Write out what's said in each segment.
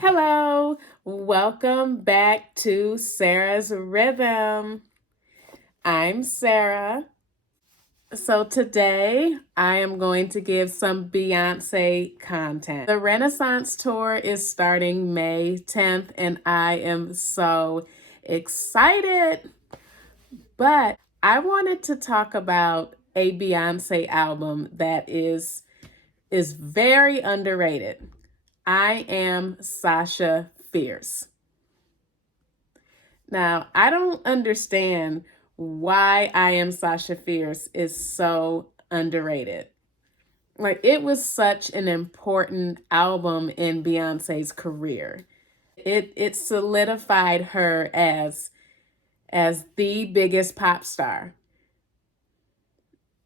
Hello, welcome back to Sarah's Rhythm. I'm Sarah. So today I am going to give some Beyoncé content. The Renaissance Tour is starting May 10th, and I am so excited. But I wanted to talk about a Beyoncé album that is very underrated. I Am Sasha Fierce. Now, I don't understand why I Am Sasha Fierce is so underrated. Like, it was such an important album in Beyonce's career. It solidified her as the biggest pop star.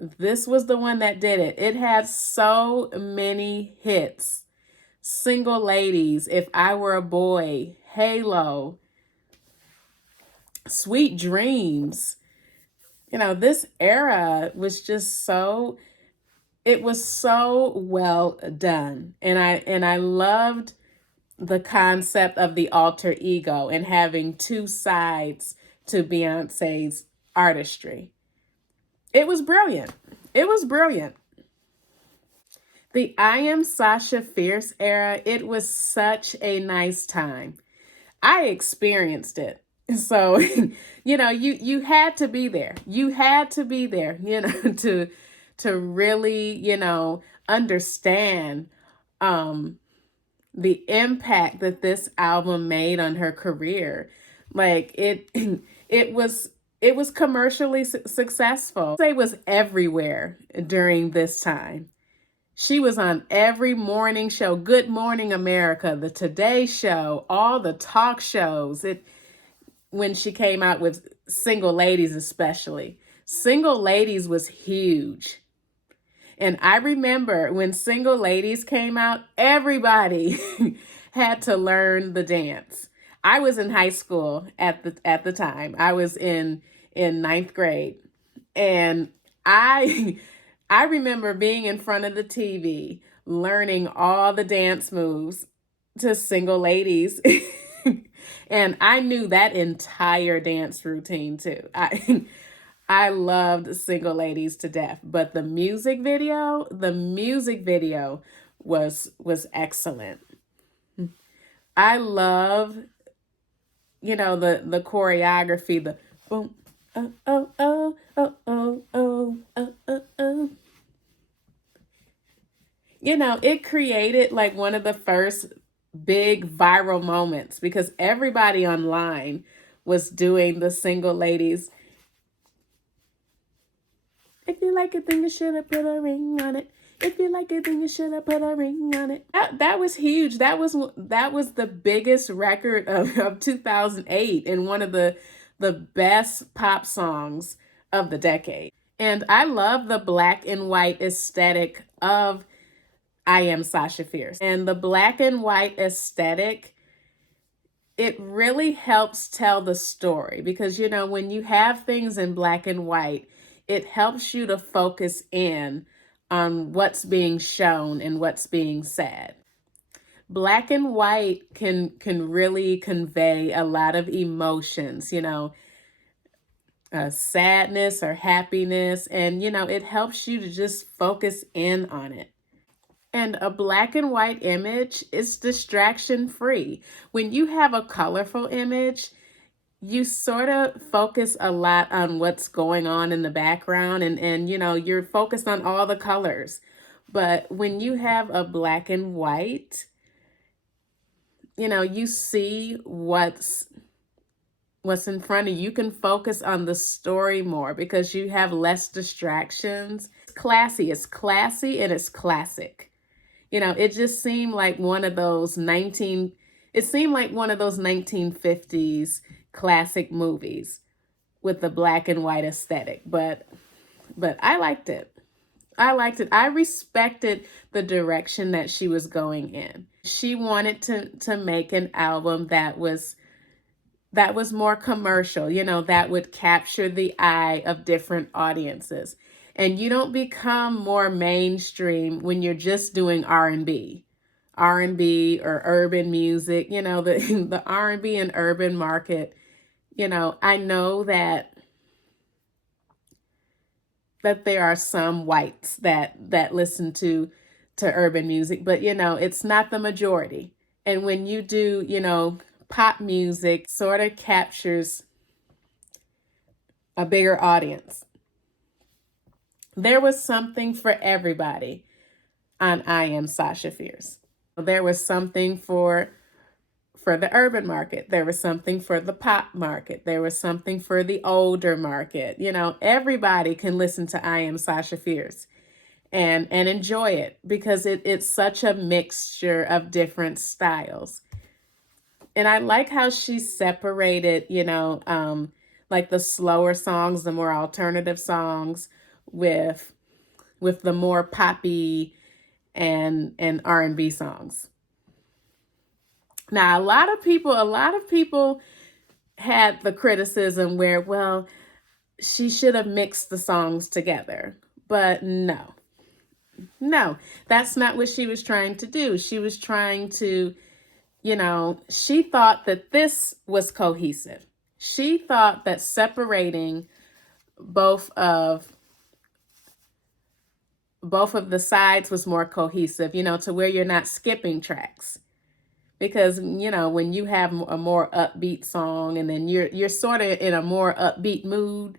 This was the one that did it. It had so many hits. Single Ladies, If I Were a Boy, Halo, Sweet Dreams. This era was just it was so well done. And I loved the concept of the alter ego and having two sides to Beyonce's artistry. It was brilliant. It was brilliant. The I Am Sasha Fierce era, it was such a nice time. I experienced it. So, you had to be there. You had to be there, to really, understand the impact that this album made on her career. Like it was commercially successful. It was everywhere during this time. She was on every morning show, Good Morning America, the Today Show, all the talk shows. When she came out with Single Ladies, especially. Single Ladies was huge. And I remember when Single Ladies came out, everybody had to learn the dance. I was in high school at the time. I was in ninth grade. And I I remember being in front of the TV, learning all the dance moves to Single Ladies. And I knew that entire dance routine too. I loved Single Ladies to death, but the music video was excellent. I love, the choreography, the boom, oh, oh, oh, oh, oh, oh, oh, oh, oh. It created like one of the first big viral moments because everybody online was doing the Single Ladies. If you like it, then you should have put a ring on it. If you like it, then you should have put a ring on it. That was huge. That was the biggest record of 2008 and one of the best pop songs of the decade. And I love the black and white aesthetic of I Am Sasha Fierce. And the black and white aesthetic, it really helps tell the story because, when you have things in black and white, it helps you to focus in on what's being shown and what's being said. Black and white can really convey a lot of emotions, sadness or happiness, and it helps you to just focus in on it. And a black and white image is distraction free. When you have a colorful image, you sort of focus a lot on what's going on in the background and you're focused on all the colors. But when you have a black and white, you see what's in front of you. You can focus on the story more because you have less distractions. It's classy and it's classic. It just seemed like one of those 1950s classic movies with the black and white aesthetic. But I liked it. I liked it. I respected the direction that she was going in. She wanted to make an album that was more commercial, that would capture the eye of different audiences. And you don't become more mainstream when you're just doing R&B. R&B or urban music, the the R&B and urban market. I know that there are some whites that listen to urban music, but it's not the majority. And when you do, pop music sort of captures a bigger audience. There was something for everybody on I Am Sasha Fierce. There was something for the urban market. There was something for the pop market. There was something for the older market. Everybody can listen to I Am Sasha Fierce and enjoy it because it's such a mixture of different styles. And I like how she separated, like the slower songs, the more alternative songs with the more poppy and R&B songs. Now, a lot of people had the criticism where, well, she should have mixed the songs together. But no, that's not what she was trying to do. She was trying to, she thought that this was cohesive. She thought that separating both of the sides was more cohesive, to where you're not skipping tracks. Because when you have a more upbeat song and then you're sort of in a more upbeat mood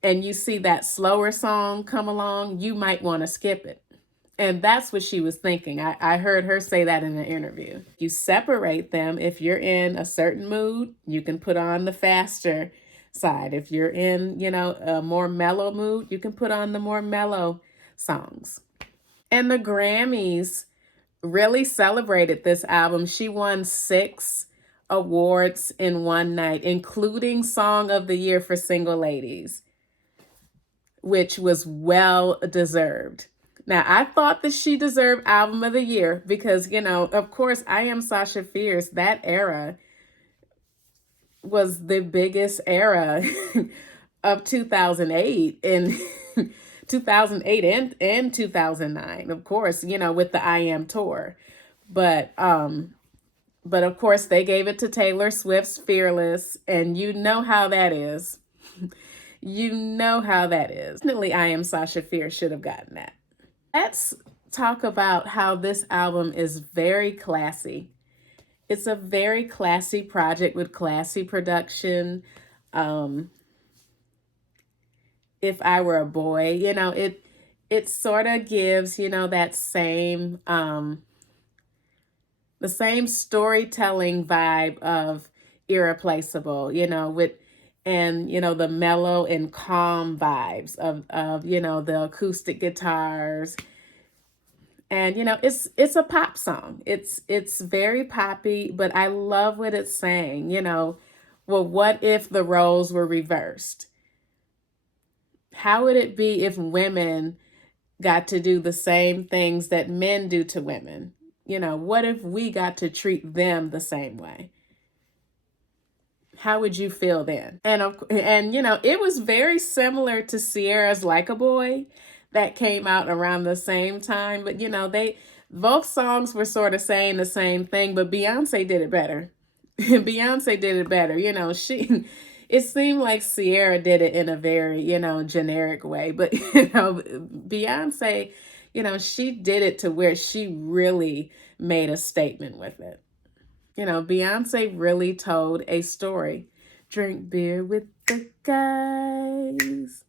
and you see that slower song come along, you might want to skip it. And that's what she was thinking. I heard her say that in an interview. You separate them. If you're in a certain mood, you can put on the faster side. If you're in, a more mellow mood, you can put on the more mellow songs. And the Grammys really celebrated this album. She won 6 awards in one night, including Song of the Year for Single Ladies, which was well deserved. Now, I thought that she deserved Album of the Year because, of course, I Am Sasha Fierce, that era was the biggest era of 2008 and 2008 and 2009, of course, with the I Am tour. But of course they gave it to Taylor Swift's Fearless, and you know how that is. Definitely I Am Sasha Fierce should have gotten that. Let's talk about how this album is very classy. It's a very classy project with classy production. If I Were a Boy, it sort of gives, that same the same storytelling vibe of Irreplaceable, with the mellow and calm vibes of the acoustic guitars. And it's a pop song. It's very poppy, but I love what it's saying, well, what if the roles were reversed? How would it be if women got to do the same things that men do to women? What if we got to treat them the same way? How would you feel then? And it was very similar to Sierra's Like a Boy that came out around the same time. But they both songs were sort of saying the same thing, but Beyonce did it better. Beyonce did it better. It seemed like Sierra did it in a very, generic way. But, Beyonce, she did it to where she really made a statement with it. Beyonce really told a story. Drink beer with the guys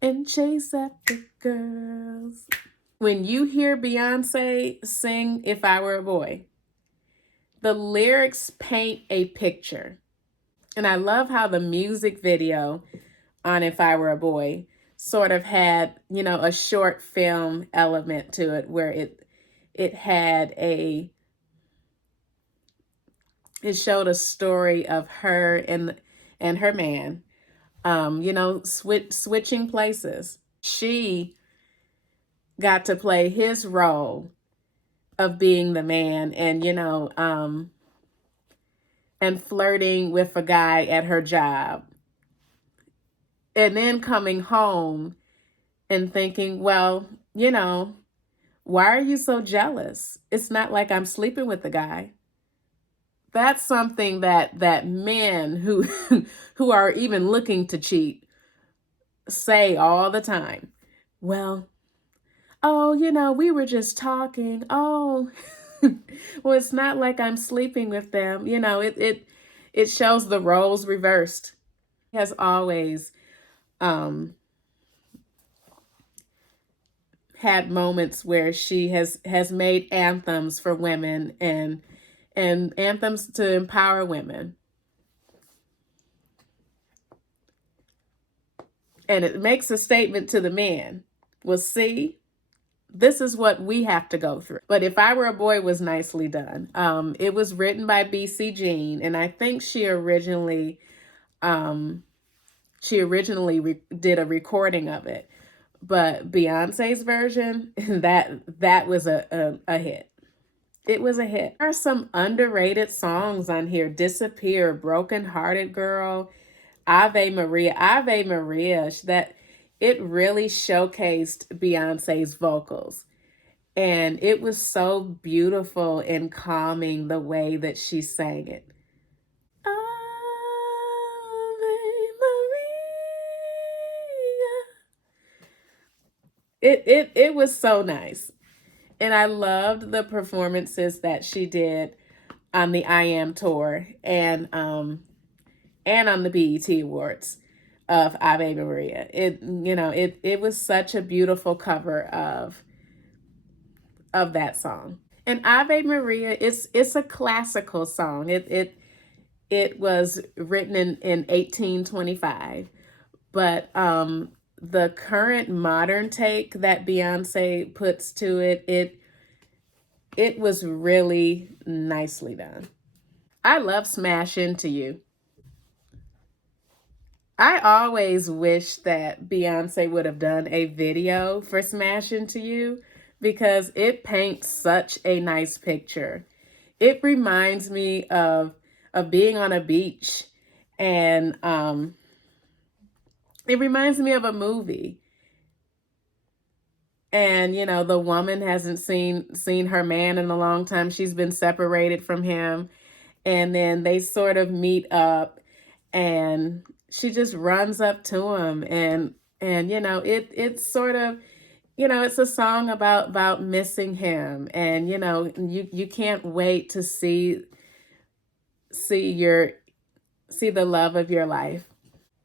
and chase after girls. When you hear Beyonce sing If I Were a Boy, the lyrics paint a picture. And I love how the music video on If I Were a Boy sort of had, a short film element to it where it showed a story of her and her man, switching places. She got to play his role of being the man and flirting with a guy at her job. And then coming home and thinking, well, Why are you so jealous? It's not like I'm sleeping with the guy. That's something that men who who are even looking to cheat say all the time. Well, oh, we were just talking. Oh, well, it's not like I'm sleeping with them. It shows the roles reversed. Has always um had moments where she has made anthems for women and anthems to empower women. And it makes a statement to the men. Well, see, this is what we have to go through. But If I Were a Boy was nicely done. It was written by BC Jean, and I think she originally did a recording of it. But Beyonce's version, that was a hit. It was a hit. There are some underrated songs on here. Disappear, Broken Hearted Girl, Ave Maria. Ave Maria, that it really showcased Beyonce's vocals. And it was so beautiful and calming the way that she sang it. Ave Maria. It was so nice. And I loved the performances that she did on the I Am tour and on the BET Awards of Ave Maria. It was such a beautiful cover of that song. And Ave Maria, it's a classical song. It was written in 1825, but the current modern take that Beyonce puts to it was really nicely done. I love Smash Into You. I always wish that Beyonce would have done a video for Smash Into You because it paints such a nice picture. It reminds me of being on a beach, and it reminds me of a movie. And the woman hasn't seen her man in a long time. She's been separated from him, and then they sort of meet up, and she just runs up to him, and it's sort of, it's a song about missing him, and you can't wait to see the love of your life.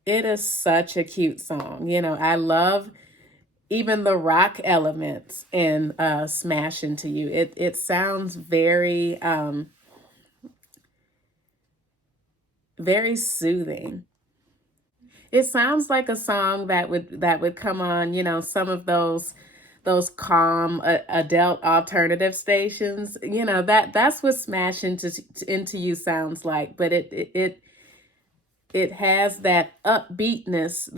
It is such a cute song. I love even the rock elements in Smash Into You. It sounds very soothing. It sounds like a song that would come on, some of those calm adult alternative stations. That's what Smash Into You sounds like, but it has that upbeatness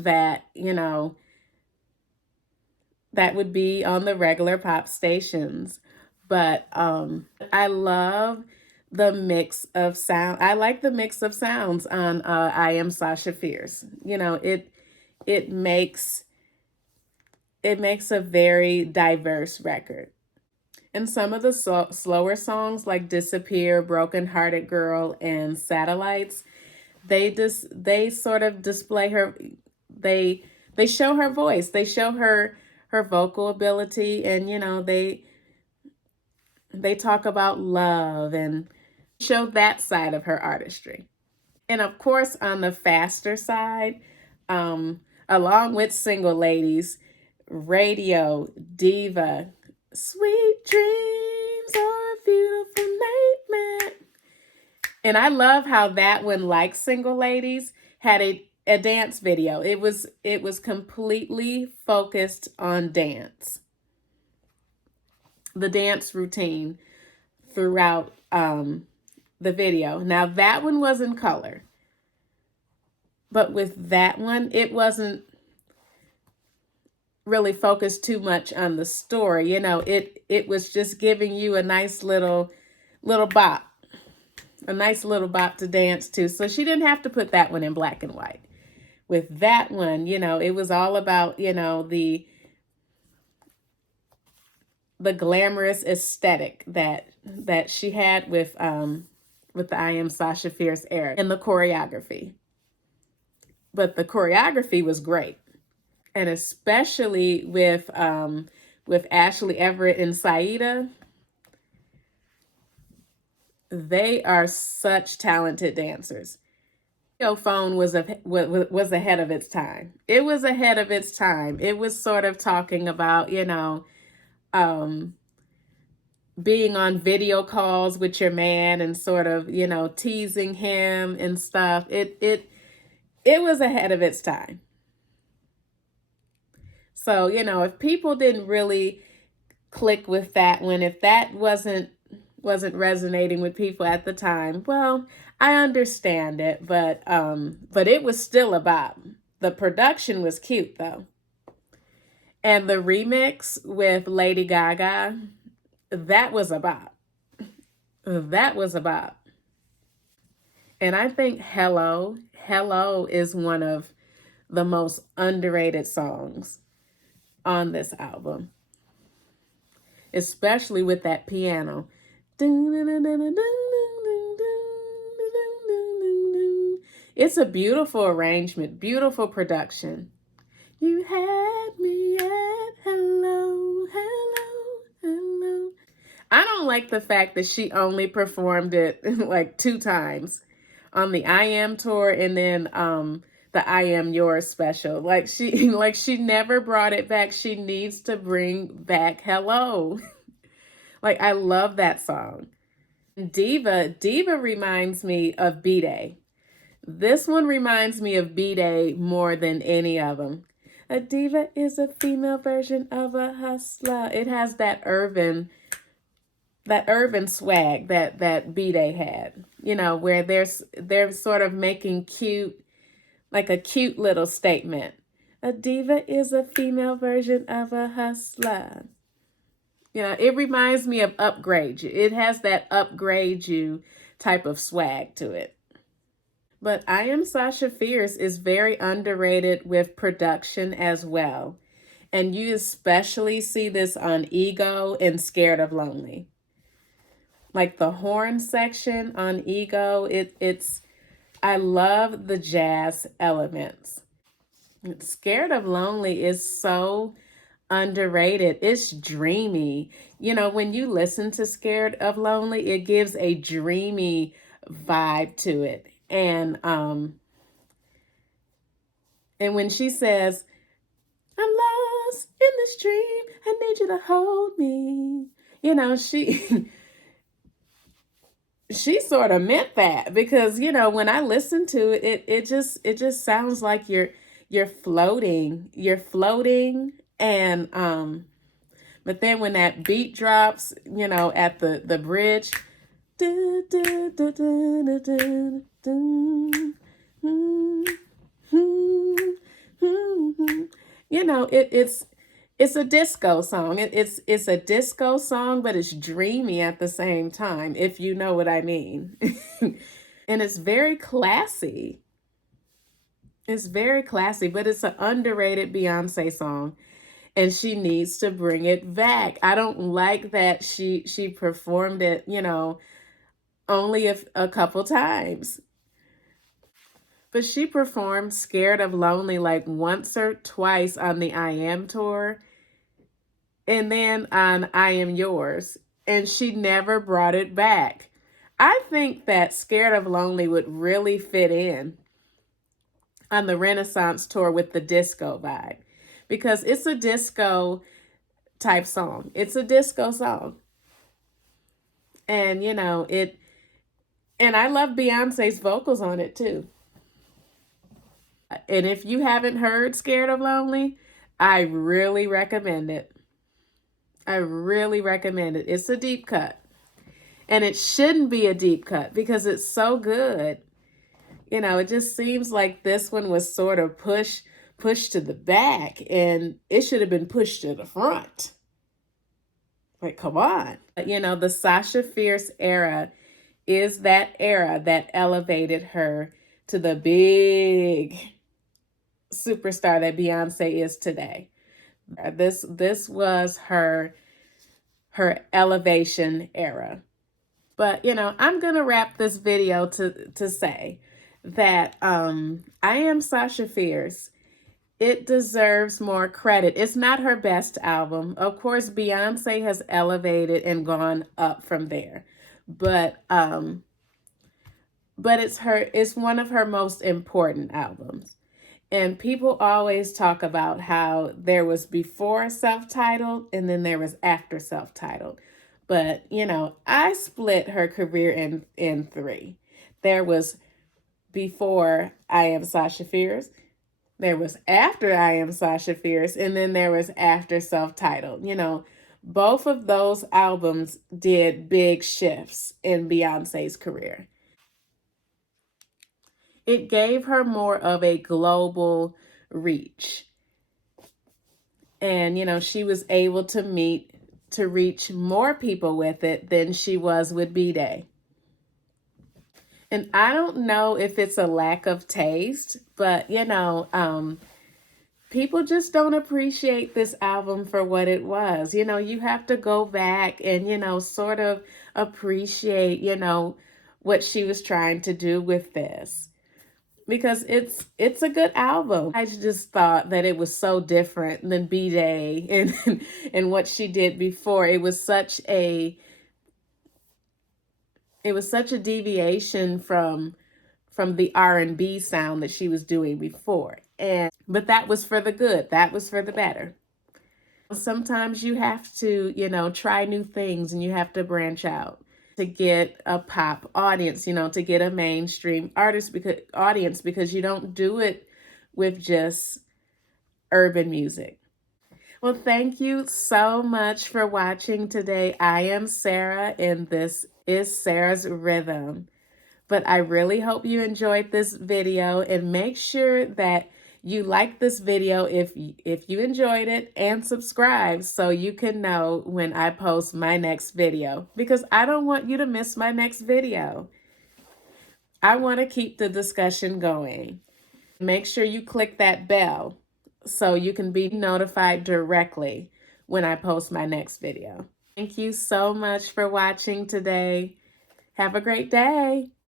that would be on the regular pop stations. But I love the mix of sound. I like the mix of sounds on I Am Sasha Fierce. It makes a very diverse record. And some of the slower songs like Disappear, Broken Hearted Girl, and Satellites, they sort of display her, they show her voice, they show her vocal ability, and they talk about love and show that side of her artistry. And of course, on the faster side, along with Single Ladies, Radio, Diva, Sweet Dreams are a Beautiful Nightmare. And I love how that one, like Single Ladies, had a dance video. It was completely focused on dance. The dance routine throughout the video. Now that one was in color. But with that one, it wasn't really focused too much on the story. It was just giving you a nice little bop. A nice little bop to dance to. So she didn't have to put that one in black and white. With that one, it was all about, the the glamorous aesthetic that she had with the I Am Sasha Fierce era and the choreography. But the choreography was great. And especially with Ashley Everett and Saida, they are such talented dancers. Phone was ahead of its time. It was ahead of its time. It was sort of talking about, um, being on video calls with your man and sort of, teasing him and stuff. It was ahead of its time. So, if people didn't really click with that one, if that wasn't resonating with people at the time, well, I understand it, but it was still a bop. The production was cute though. And the remix with Lady Gaga, that was a bop. That was a bop. And I think Hello is one of the most underrated songs on this album, especially with that piano. It's a beautiful arrangement, beautiful production. You had me at hello, hello, hello. I don't like the fact that she only performed it like 2 times on the I Am tour and then the I Am Yours special. Like she never brought it back. She needs to bring back Hello. Like I love that song. Diva reminds me of B-Day. This one reminds me of B-Day more than any of them. A diva is a female version of a hustler. It has that urban swag that B-Day had, where they're sort of making a cute little statement. A diva is a female version of a hustler. It reminds me of Upgrade You. It has that Upgrade You type of swag to it. But I Am Sasha Fierce is very underrated with production as well. And you especially see this on Ego and Scared of Lonely. Like the horn section on Ego, I love the jazz elements. Scared of Lonely is so underrated. It's dreamy. When you listen to Scared of Lonely, it gives a dreamy vibe to it. And when she says, I'm lost in this dream, I need you to hold me. She sort of meant that because, when I listen to it, it just sounds like you're floating. You're floating. And but then when that beat drops, at the bridge, it's a disco song. It's a disco song, but it's dreamy at the same time, if you know what I mean. And it's very classy. It's very classy, but it's an underrated Beyoncé song. And she needs to bring it back. I don't like that she performed it, only a couple times. But she performed Scared of Lonely like once or twice on the I Am tour and then on I Am Yours. And she never brought it back. I think that Scared of Lonely would really fit in on the Renaissance tour with the disco vibe. Because it's a disco type song. It's a disco song. And, and I love Beyonce's vocals on it too. And if you haven't heard Scared of Lonely, I really recommend it. I really recommend it. It's a deep cut. And it shouldn't be a deep cut because it's so good. It just seems like this one was sort of pushed to the back and it should have been pushed to the front. Like, come on. The Sasha Fierce era is that era that elevated her to the big superstar that Beyonce is today. This was her her elevation era. But, I'm going to wrap this video to say that I Am Sasha Fierce, it deserves more credit. It's not her best album. Of course, Beyoncé has elevated and gone up from there. But it's one of her most important albums. And people always talk about how there was before self-titled and then there was after self-titled. But, I split her career in three. There was before I Am Sasha Fierce, there was after I Am Sasha Fierce, and then there was after self-titled. Both of those albums did big shifts in Beyonce's career. It gave her more of a global reach. And, she was able to reach more people with it than she was with B-Day. And I don't know if it's a lack of taste, but, people just don't appreciate this album for what it was. You have to go back and, sort of appreciate, what she was trying to do with this. Because it's a good album. I just thought that it was so different than B-Day and what she did before. It was such a deviation from the R&B sound that she was doing before. But that was for the good. That was for the better. Sometimes you have to, try new things and you have to branch out to get a pop audience, to get a mainstream audience, because you don't do it with just urban music. Well, thank you so much for watching today. I am Sarah, and this is Sarah's Rhythm. But I really hope you enjoyed this video, and make sure that you like this video if you enjoyed it, and subscribe so you can know when I post my next video, because I don't want you to miss my next video. I want to keep the discussion going. Make sure you click that bell so you can be notified directly when I post my next video. Thank you so much for watching today. Have a great day.